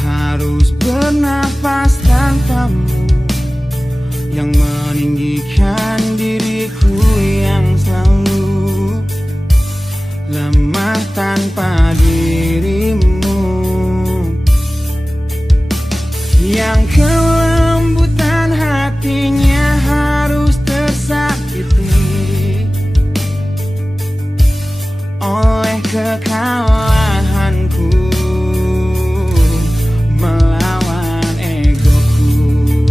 harus bernafas tanpamu, yang meninggikan diriku yang selalu lemah tanpa dirimu, yang kelembutan hatinya harus tersakiti oleh kekalahanku melawan egoku.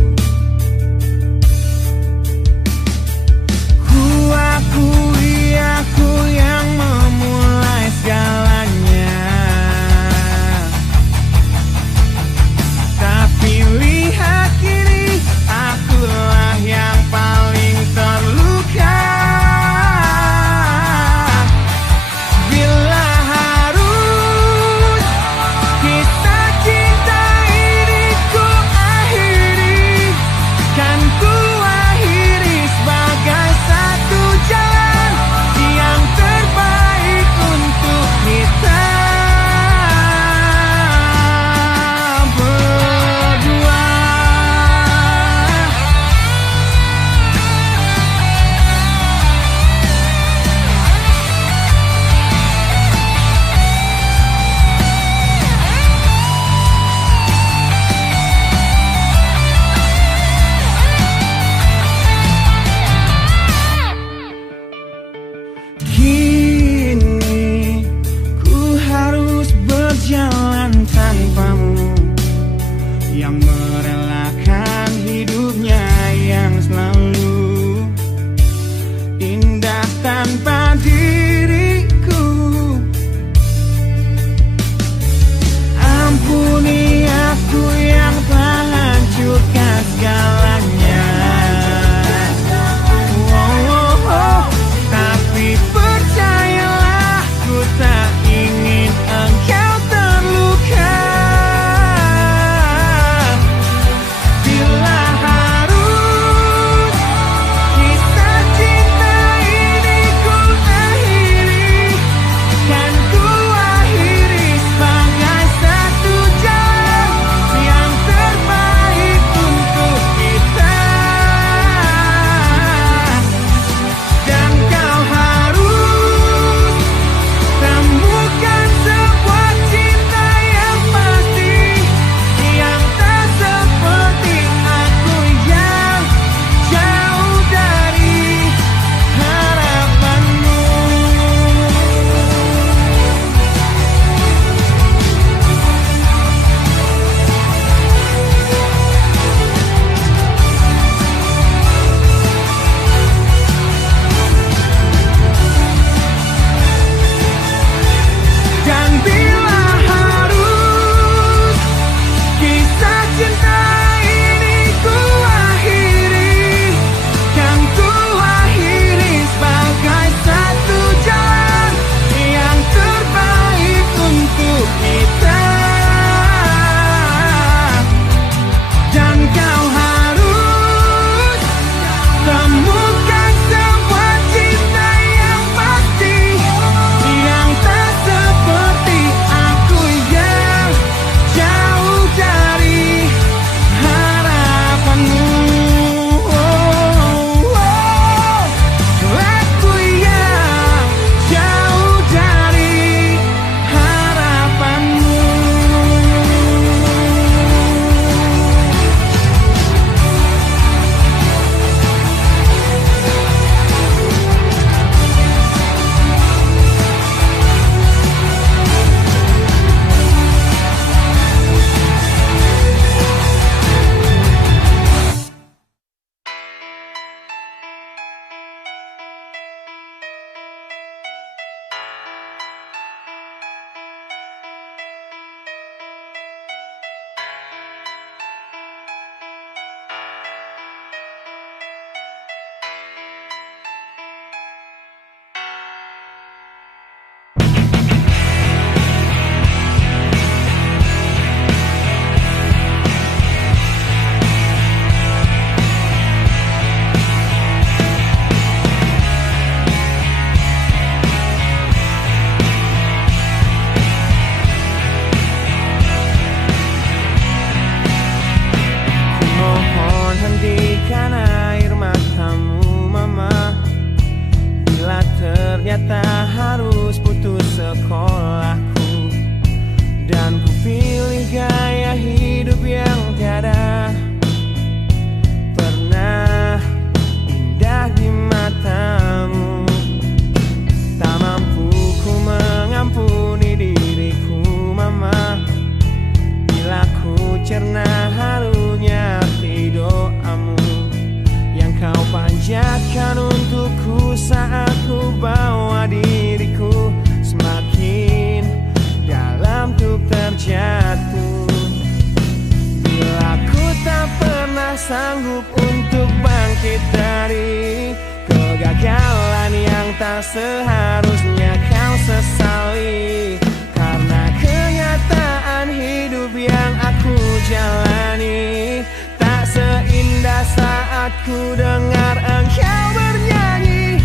Ku akui aku yang memulai segalanya, tapi lihat cerna harunya arti doamu yang kau panjatkan untukku saat ku bawa diriku semakin dalam untuk terjatuh. Bila ku tak pernah sanggup untuk bangkit dari kegagalan yang tak seharusnya kau sesali, karena kenyataan hidup yang aku jalani tak seindah saat ku dengar engkau bernyanyi.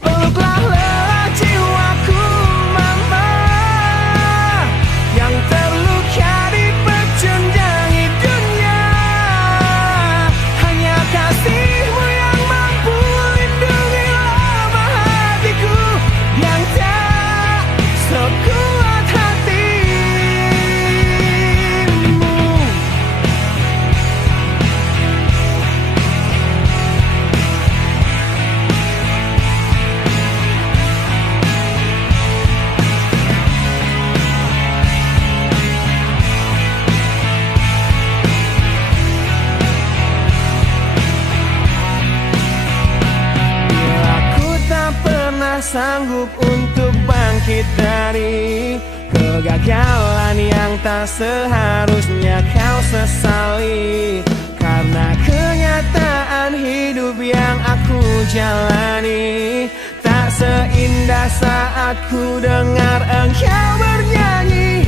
Peluklah lelah jiwaku mama yang terluka di pecundangi dunia. Hanya kasihmu yang mampu lindungi lemah hatiku yang tak sekuat hatimu. Bila ku tak pernah sanggup untuk bangkit dari kegagalan yang tak seharusnya kau sesali, karena kenyataan hidup yang aku jalani tak seindah saat ku dengar engkau bernyanyi.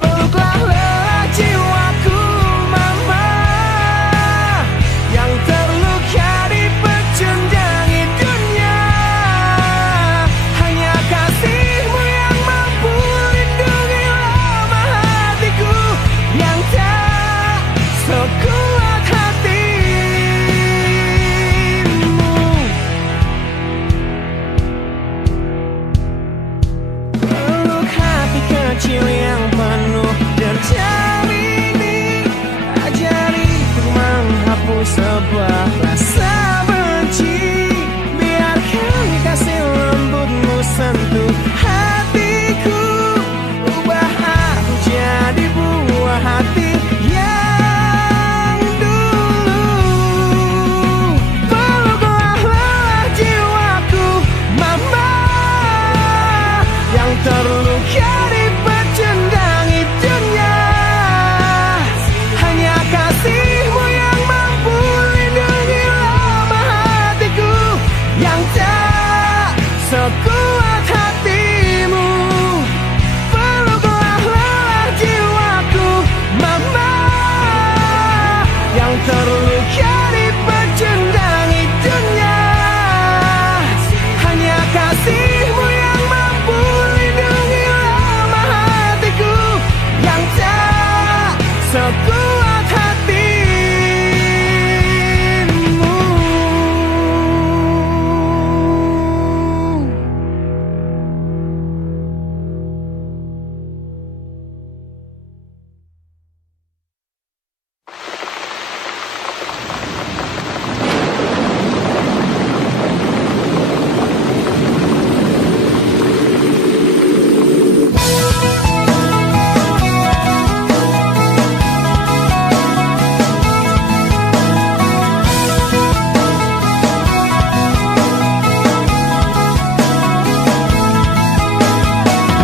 Peluklah lelah jiwaku mama yang terluka di pecundangi dunia. Hanya kasihmu yang mampu lindungi lemah hatiku yang tak sekuat hatimu. Peluk hati kecil yang penuh derjam ini, ajariku menghapus sebuah rasa benci. Biarkan kasih lembutmu sentuh hatiku, ubah aku jadi buah hati yang dulu. Peluklah lelah jiwaku mama yang terluka di pecundangi dunia. Hanya kasihmu yang mampu lindungi lemah hatiku yang tak sekuat hatimu. Peluklah lelah jiwaku mama yang terluka di pecundangi dunia. Hanya kasihmu yang mampu lindungi lemah hatiku yang tak sekuat hatimu.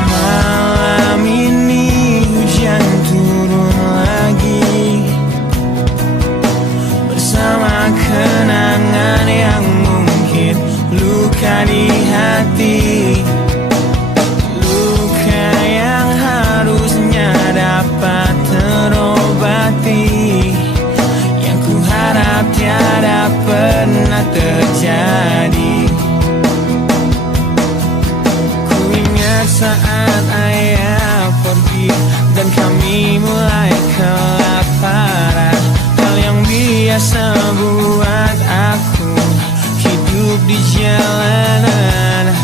Malam ini hujan turun lagi bersama kenangan yang mungkin luka di hati. Luka yang harusnya dapat terobati, yang ku harap tiada pernah terjadi. Ku ingat saat ayah pergi dan kami mulai kelaparan, hal yang biasa buat aku hidup di jalanan.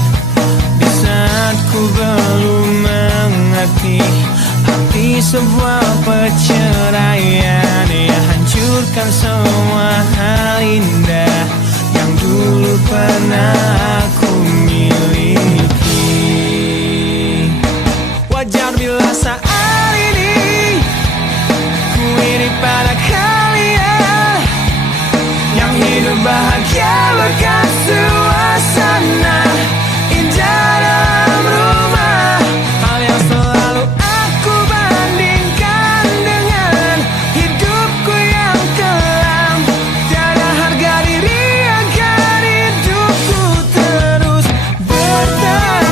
Di saat ku belum mengerti arti sebuah perceraian yang hancurkan semua hal indah yang dulu pernah aku miliki. Wajar bila saat ini ku iri bahagia berkat suasana indah dalam rumah. Hal yang selalu aku bandingkan dengan hidupku yang kelam. Tiada harga diri agar hidupku terus bertahan.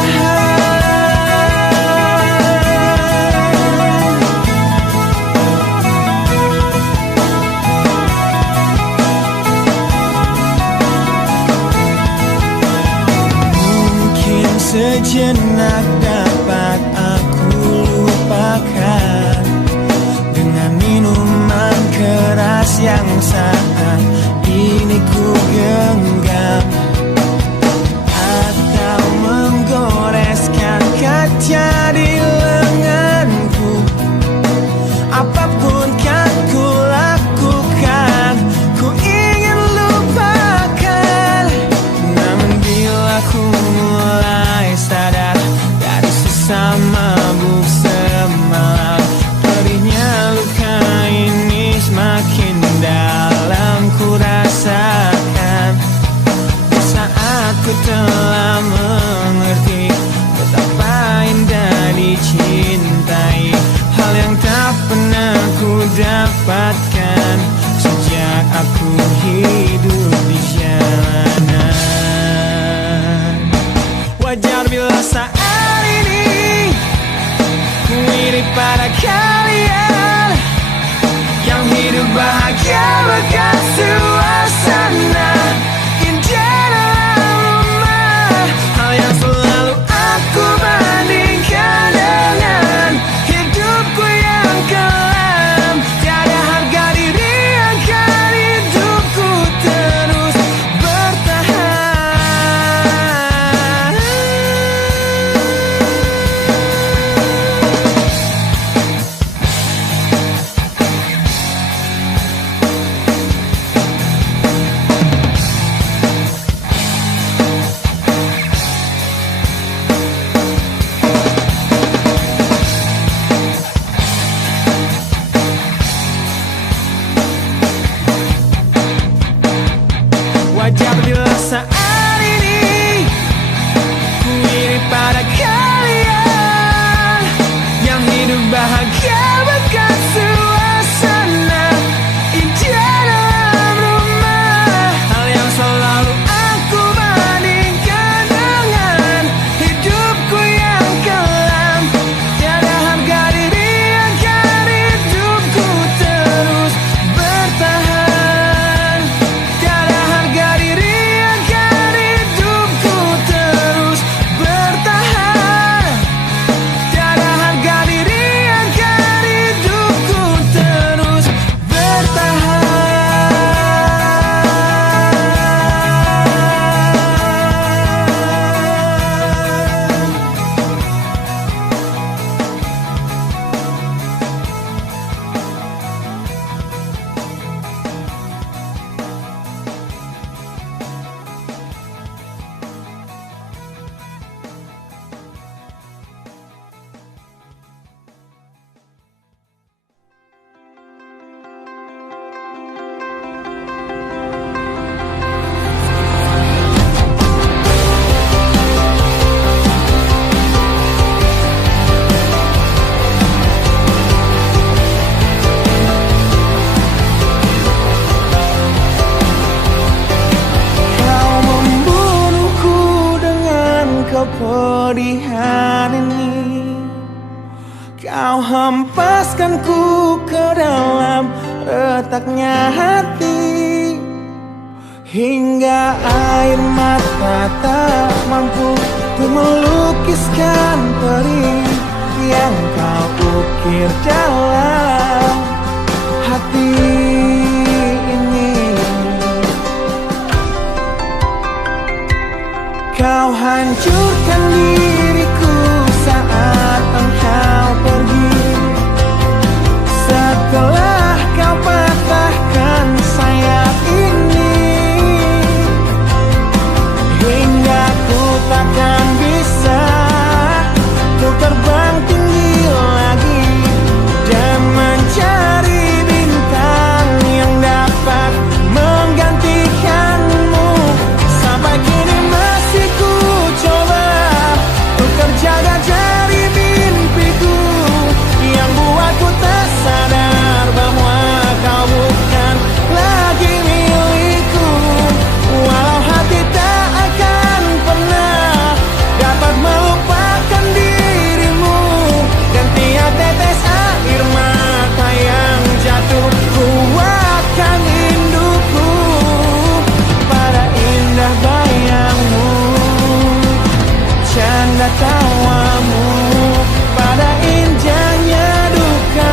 Mungkin sejenak dapat aku lupakan dengan minuman keras yang saat ini ku genggam, atau menggoreskan kaca di lenganku. Apapun kan ku lakukan, ku ingin lupakan. Namun bila ku mulai sadar dari sisa mabuk semalam, perihnya luka ini semakin dalam ku rasakan. Di saat ku telah mengerti betapa indah dicintai, hal yang tak pernah ku dapatkan sejak aku hidup di jalanan. Wajar bila saat ini ku iri pada kalian yang hidup bahagia berkat suasana indah dalam rumah. Hal yang selalu aku bandingkan dengan hidupku yang kelam. Tiada harga diri agar hidupku terus bertahan. Wajar bila saat ini ku iri pada kalian yang hidup bahagia berkat suasana indah dalam rumah. Hal yang selalu aku bandingkan dengan hidupku yang kelam. Tiada harga diri agar hidupku terus bertahan. Tiada harga diri agar hidupku terus bertahan. Tiada harga diri agar hidupku terus bertahan. Kau membunuhku dengan kepedihan ini. Kau hempaskanku ke dalam retaknya hati, hingga air mata tak mampu untuk melukiskan perih yang kau ukir dalam hati ini. Kau hancurkan diriku saat engkau pergi. Setelah kau patahkan sayap ini, hingga ku takkan bisa untuk terbang tinggi lagi dan mencari tawamu, pada indahnya duka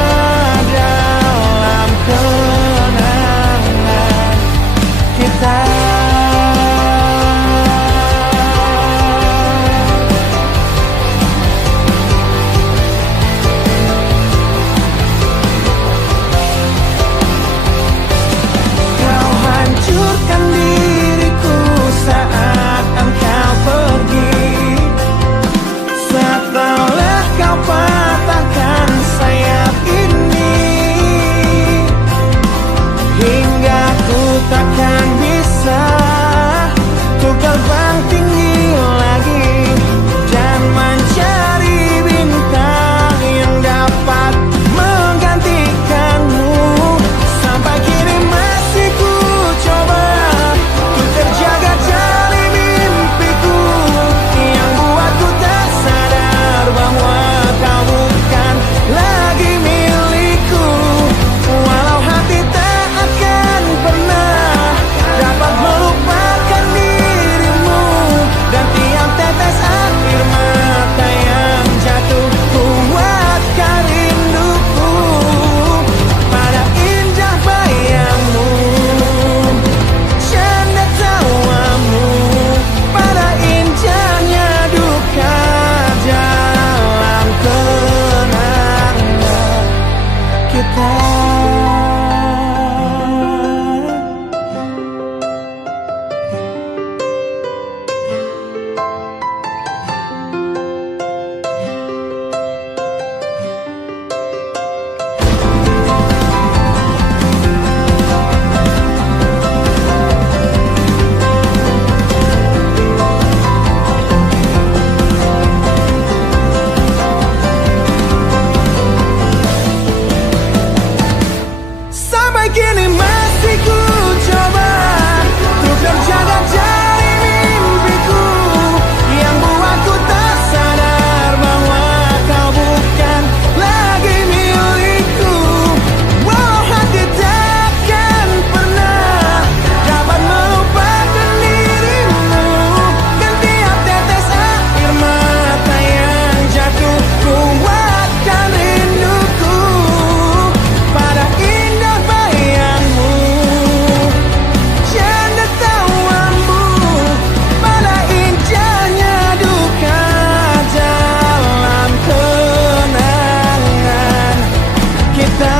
dalam kenangan kita. Kau hancurkan diriku saat engkau pergi, setelah kau patahkan sayap ini, hingga ku takkan bisa untuk terbang tinggi lagi dan mencari bintang yang dapat menggantikanmu. Sampai kini masih ku coba untuk terjaga dari mimpiku yang buatku tak sadar bahwa kau bukan lagi milikku. Walau hati tak akan pernah dapat melupakan dirimu, dan tiap tetes air mata yang jatuh kuatkan rinduku pada indah bayangmu, canda tawamu, pada indahnya duka dalam kenangan kita. Sampai kini masih ku coba untuk terjaga dari mimpiku yang buatku tak sadar bahwa kau bukan lagi milikku. Walau hati takkan pernah dapat melupakan dirimu, dan tiap tetes air mata yang jatuh kuatkan rinduku pada indah bayangmu, canda tawamu, pada indahnya duka dalam kenangan kita.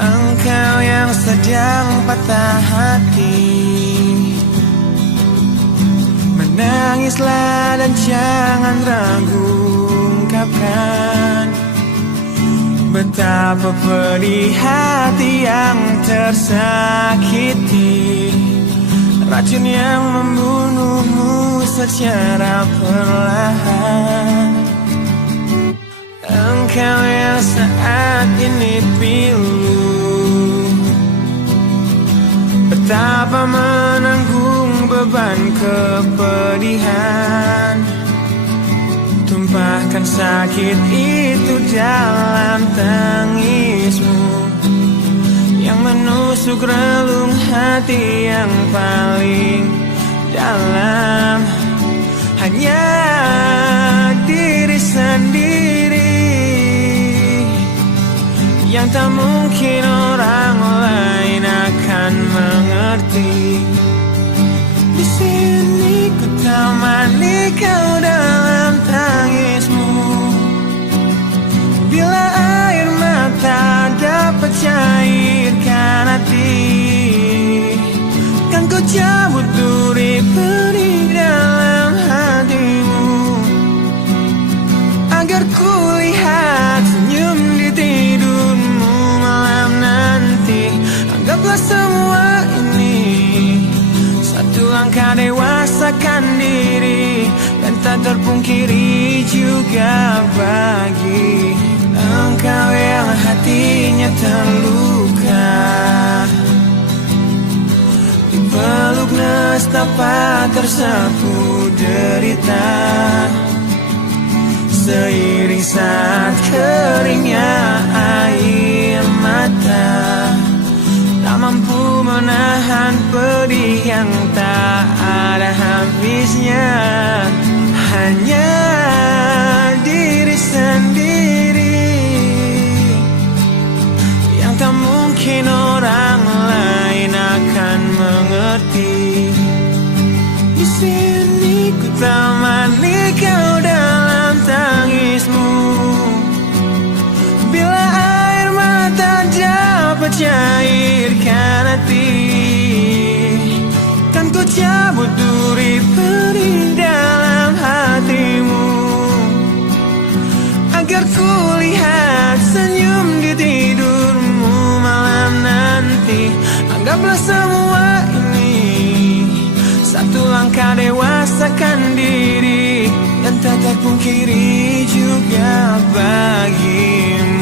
Engkau yang sedang patah hati, menangislah dan jangan ragu ungkapkan betapa pedih hati yang tersakiti, racun yang membunuhmu secara perlahan. Engkau yang saat ini pilu, betapa menanggung beban kepedihan, tumpahkan sakit itu dalam tangismu yang menusuk relung hati yang paling dalam. Hanya diri sendiri yang tak mungkin orang lain akan mengerti. Di sini ku temani kau dalam tangismu, bila air mata dapat cairkan hati, kan ku cabut duri pedih terpungkiri juga bagi engkau yang hatinya terluka. Dipeluk nestapa tersapu derita, seiring saat keringnya air mata, tak mampu menahan pedih yang tak ada habisnya. Hanya diri sendiri yang tak mungkin orang lain akan mengerti. Di sini ku temani kau dalam tangismu, bila air mata dapat cairkan hati, kan ku cabut duri perih dalam hatimu, agar ku lihat senyum di tidurmu malam nanti. Anggaplah semua ini satu langkah dewasakan diri, dan tak terpungkiri juga bagimu.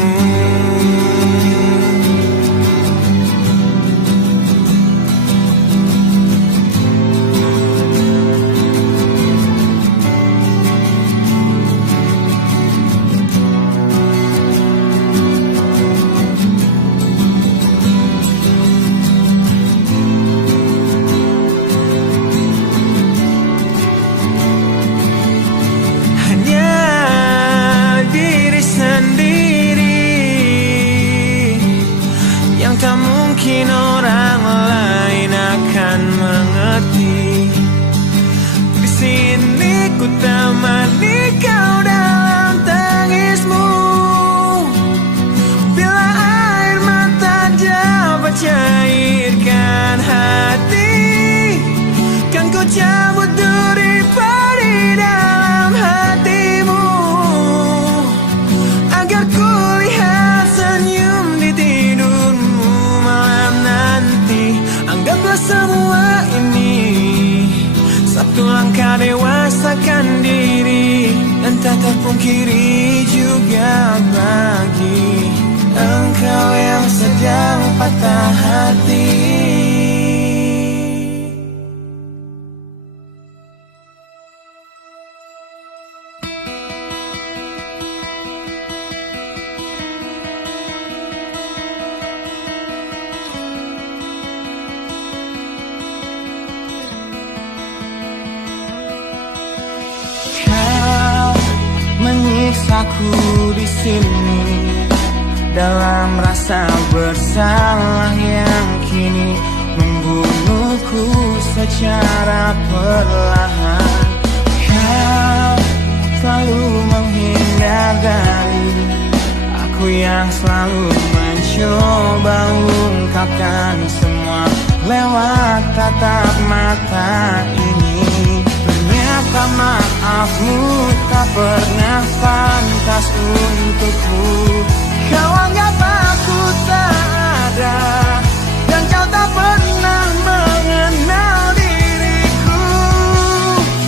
Mungkin orang lain akan mengerti. Di sini ku temani kau dalam tangismu, bila air mata dapat cairkan hati, kan ku cabut duri perih dalam hatimu, agar ku lihat senyum di tidurmu malam nanti. Anggaplah semua ini satu langkah dewasakan diri, dan tak terpungkiri juga bagi engkau yang sedang patah hati. Menyiksaku di sini dalam rasa bersalah yang kini membunuhku secara perlahan. Kau selalu menghindar dari aku yang selalu mencoba ungkapkan semua lewat tatap mata ini. Ternyata maafmu tak pernah pantas untukku. Kau anggap aku tak ada, dan kau tak pernah mengenal diriku.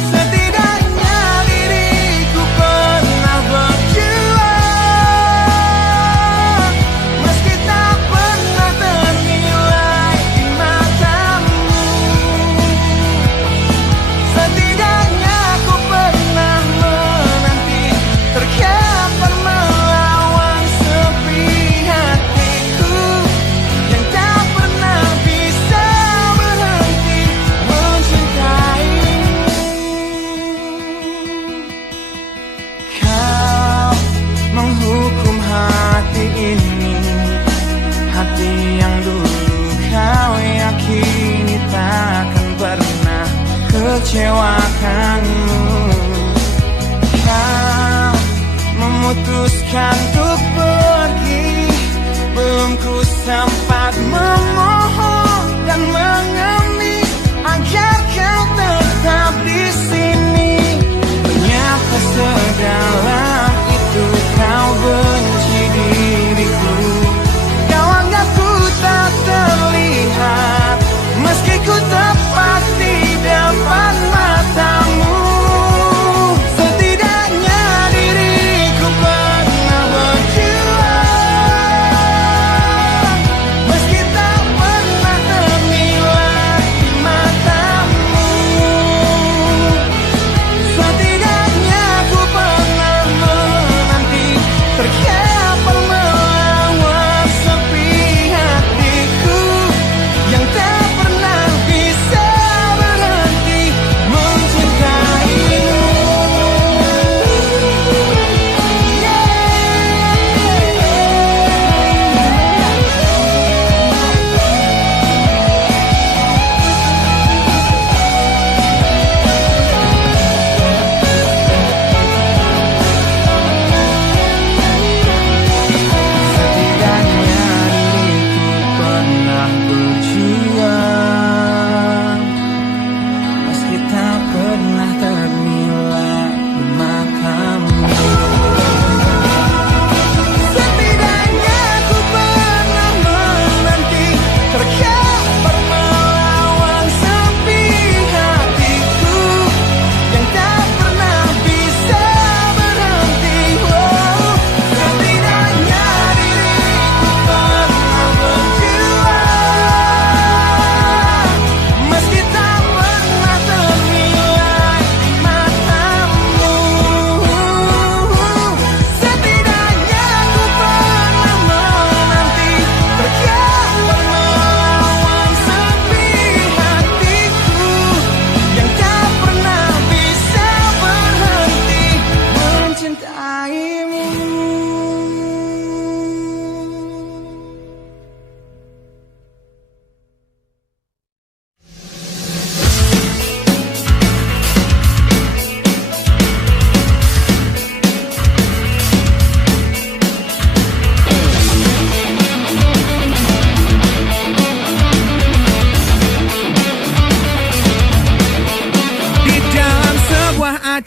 Setidaknya diriku pernah berjuang, meski tak pernah ternilai di matamu. Setidaknya aku pernah menanti, terkapar melawan sepi hatiku yang tak pernah bisa berhenti mencintaimu. Kau menghukum hati ini, hati yang dulu kau yakini takkan pernah kecewakanmu. Kau memutuskan untuk pergi, belum ku sempat memohon dan mengemis agar kau tetap di sini. Ternyata sedalam itu kau benci diriku. Kau anggap ku tak terlihat, meski ku tepat di depan matamu.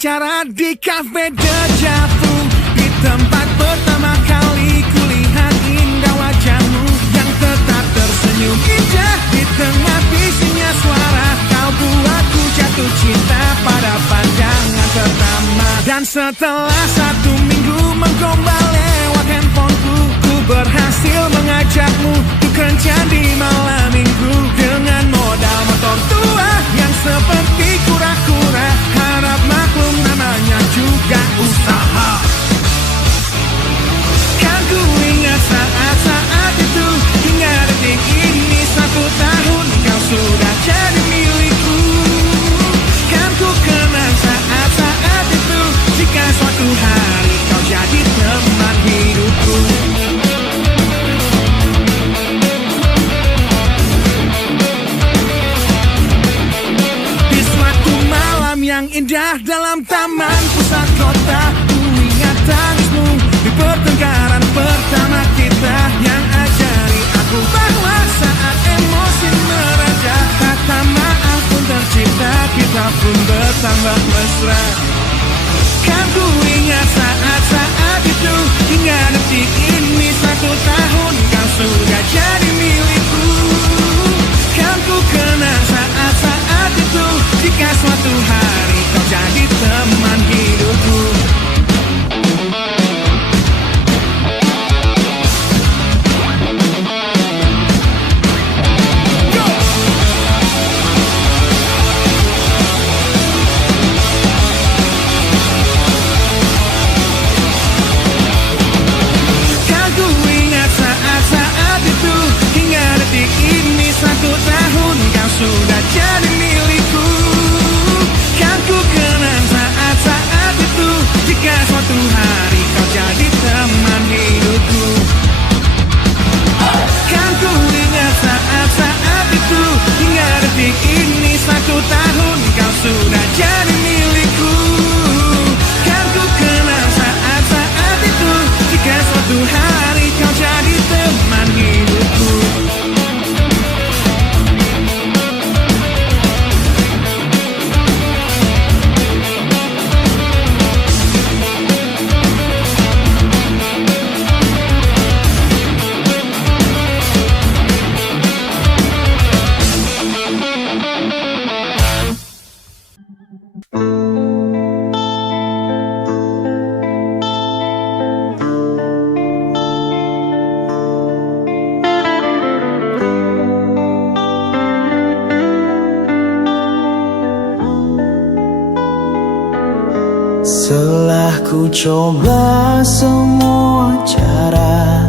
pacaran di cafe Dejavu, di tempat pertama kali kulihat indah wajahmu yang tetap tersenyum indah. Di tengah bisiknya suara kau buatku jatuh cinta pada pandangan pertama. Dan setelah 1 minggu menggombal lewat handphoneku, ku berhasil mengajakmu untuk kencan di malam minggu. Dengan modal motor tua yang seperti kura-kura, harap maklum namanya juga usaha. Kan ku ingat saat-saat itu, hingga detik ini 1 tahun kau sudah jadi milikku. Kan ku kenang saat-saat itu, jika suatu hari kau jadi teman hidupku. Di suatu malam yang indah dalam taman pusat kota, ku ingat tangismu di pertengkaran pertama kita, yang ajari aku bahwa saat emosi mereda, kata maaf pun tercipta, kita pun bertambah mesra. Kan ku ingat saat-saat itu, hingga detik ini 1 tahun kau sudah jadi milikku. Kan ku kenang saat-saat itu, jika suatu hari kau jadi teman hidupku. Sudah jadi milikku. Kan ku kenang saat-saat itu, jika suatu hari kau jadi teman hidupku. Kan ku ingat saat-saat itu, hingga detik ini 1 tahun kau sudah jadi milikku. Kan ku kenang saat-saat itu, jika suatu hari kau jadi teman hidupku. Setelah ku coba semua cara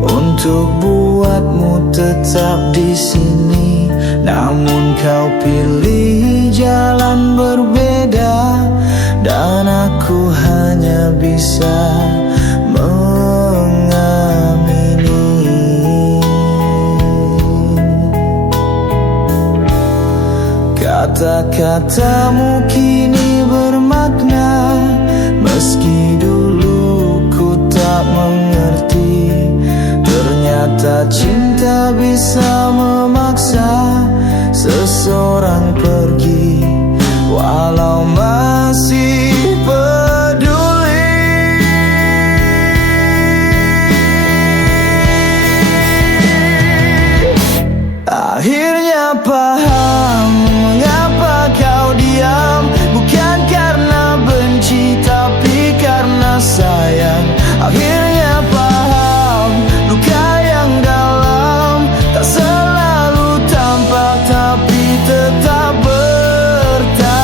untuk buatmu tetap di sini, namun kau pilih jalan berbeda, dan aku hanya bisa mengamini. Kata-katamu kini bermakna, meski dulu ku tak mengerti. Ternyata cinta bisa memaksa seseorang pergi, walau masih peduli. Akhirnya paham mengapa kau diam, bukan karena benci tapi karena sayang. Akhirnya paham luka yang dalam tak selalu tampak tapi tetap bertahan.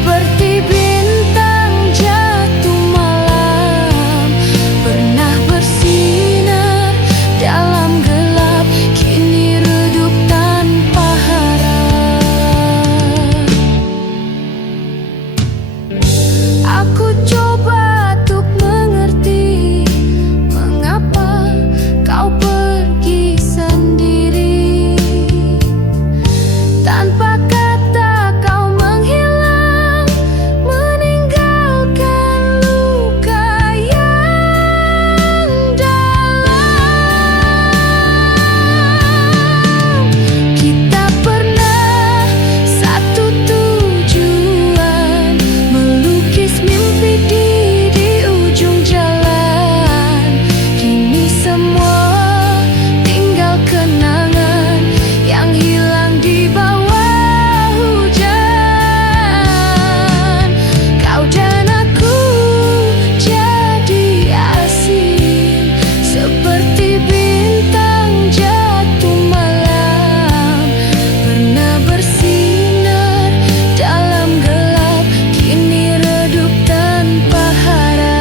seperti bintang jatuh malam, pernah bersinar dalam gelap, kini redup tanpa harap. Aku coba untuk mengerti mengapa kau pergi sendiri. Tanpa kata kau menghilang, meninggalkan luka yang dalam. Kita pernah satu tujuan, melukis mimpi di ujung jalan. Kini semua tinggal kenangan yang hilang di bawah hujan. Kau dan aku jadi asing, seperti bintang jatuh malam, pernah bersinar dalam gelap, kini redup tanpa harap.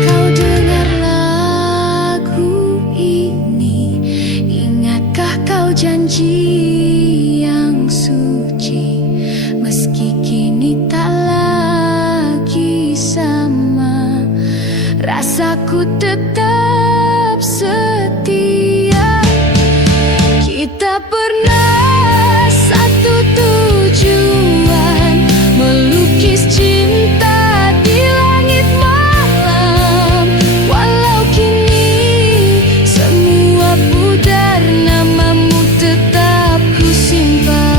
Kau dengar lagu ini, ingatkah kau janji yang suci? Meski kini tak lagi sama, rasaku tetap setia. Kita pernah satu tujuan, melukis cinta di langit malam. Walau kini semua pudar, namamu tetap ku simpan.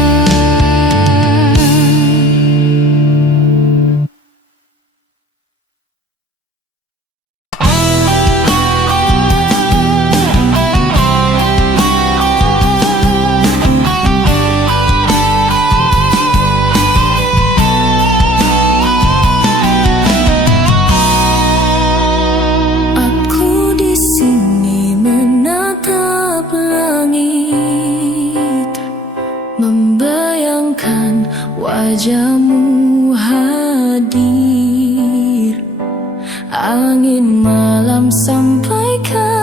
Aku di sini menatap langit, membayangkan wajahmu hadir. Angin malam sampaikan